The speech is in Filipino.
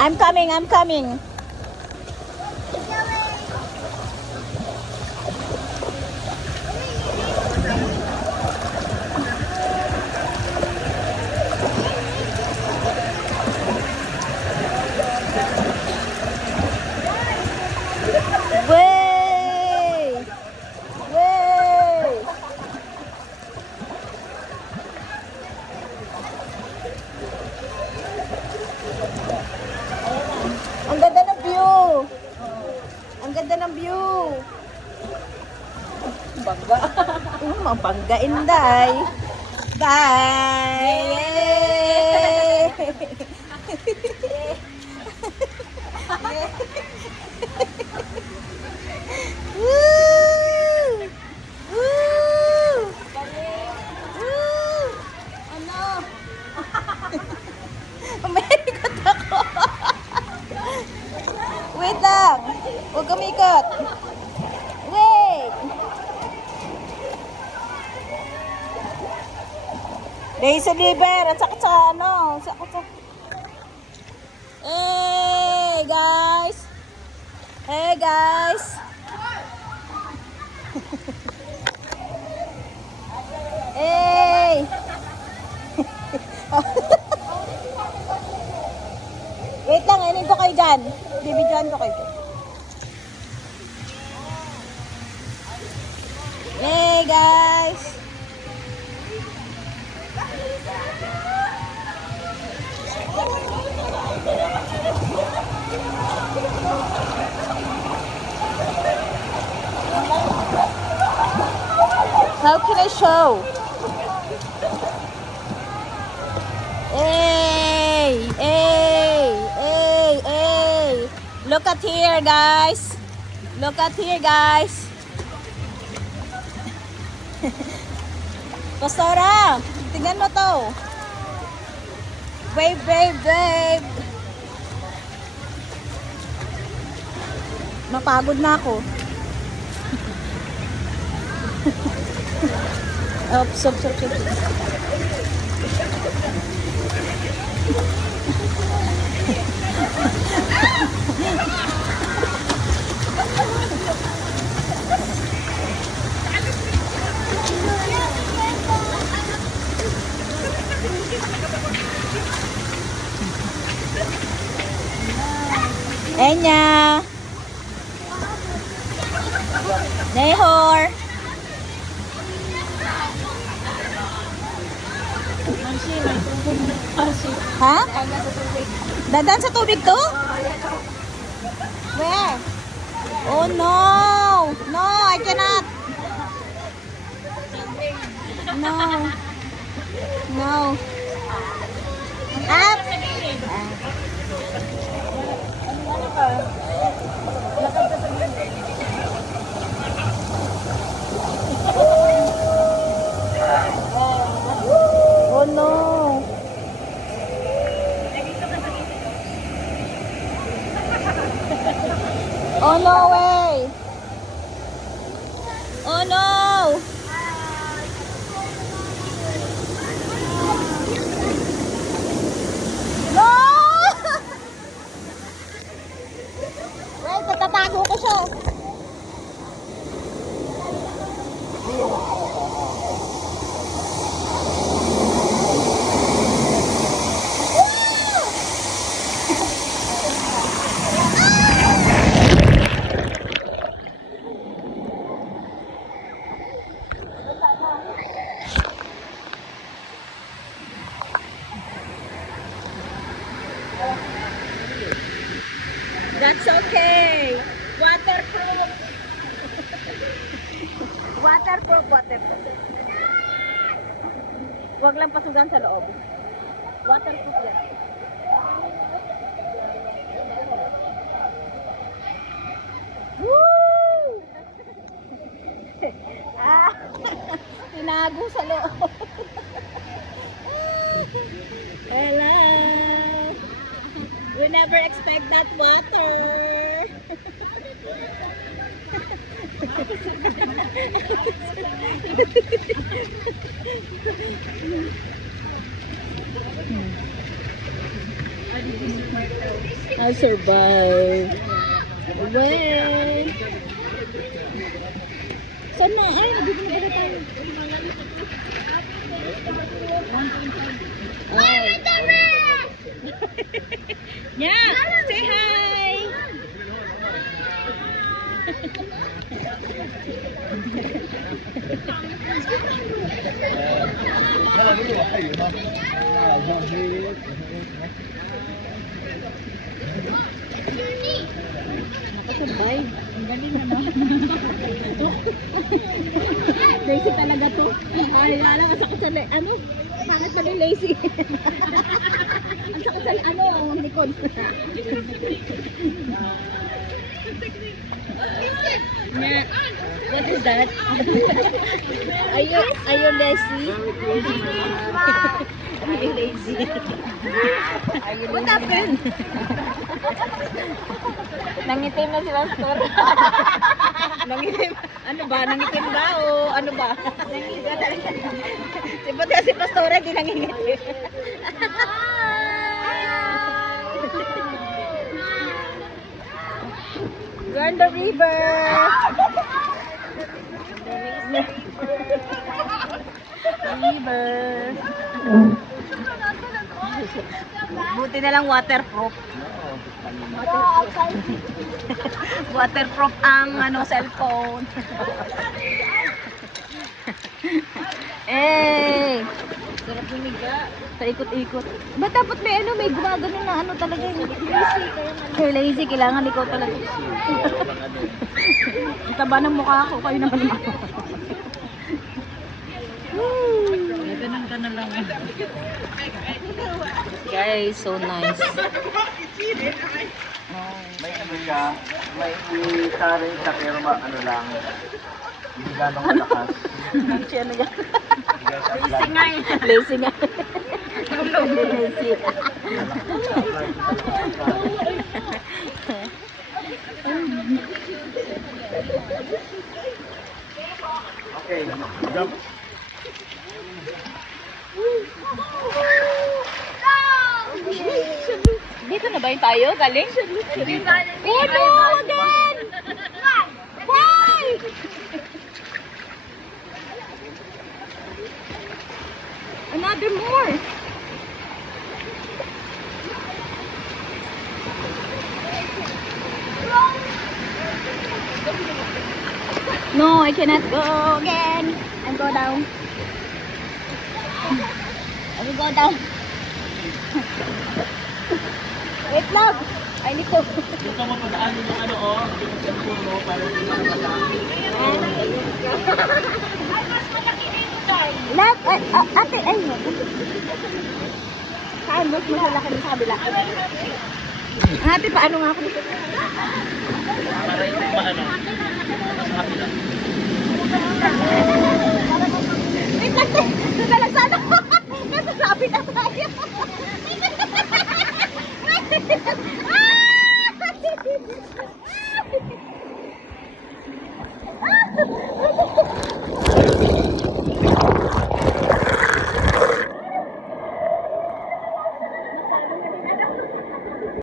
I'm coming, I'm coming. Way! Way! Ang ganda ng view. Ang ganda ng view. Bangga. Mabangga inday. Bye! Woo! Woo! Woo! Ano? Umikot ako. Wait lang. Huwag kumikot. Wait. Daisy Liber at saka sa ano, Hey guys. Hey guys. Hey. Wait lang, inin ko kayo dyan. Bibidyoan ko kayo. Hey guys. How can I show? Hey, hey, hey, hey. Look at here, guys. Look at here, guys. Pastora, tingnan mo to. Wave, wave, wave. Mapagod na ako. Oops, oops, oops, oops. Enya. Nehor. Ha? Dadan sa tubig to? Where? Oh no! No, I cannot. No. No. Up. Oh no. Oh no way. Oh no. No! Wait, patatago ko siya. That's okay. Waterproof. Waterproof, waterproof. Huwag lang pasugan sa loob. Waterproof yan. Woo! Ah, tinago sa loob. Hello. We never expect that water. I'll survive. Well. Saan na? Ay, nandito na pala tayo. Ay. Yeah, say hi. Nakasabay. Ang galing na, no? Lazy talaga to. Ay, alam, ang sakit sa ano? Pangit pala yung lazy. Ang sakit sa ano, ang likod. Yeah. What is that? Are you lazy? Are you lazy? What happened? Nangitim na si Pastor. Nangitim. Ano ba? Nangitim ba o ano ba? Nangitim. Si Pastor di nangingitim. We're on the river. River. Buti na lang waterproof. Waterproof ang ano cellphone. Eh, sarap lumiga. Paikot-ikot. Ba't dapat may ano, may gumagano na ano talaga yung lazy. Kaya lazy, kailangan ikaw talaga. Ang taba ng mukha ko, kayo naman naman. Ganun ka na lang. Guys, so nice. May ano siya, may saring siya pero ano lang, hindi ganong malakas. Siya na yan. Lazy nga eh. Lazy nga. Lazy. Okay, jump. Dito na ba yung tayo? Galing? Oh no! Again! Why? Another more! No, I cannot go again. I'll go down. I will go down. Wait lang. I need to. Gusto mo padaanin yung ano oh, yung cellphone mo para hindi mo madaan. Lab, ate, ay. Saan? Mas malaki sa kabila. Ate, paano nga ako dito? Para hindi maano, sa kapila.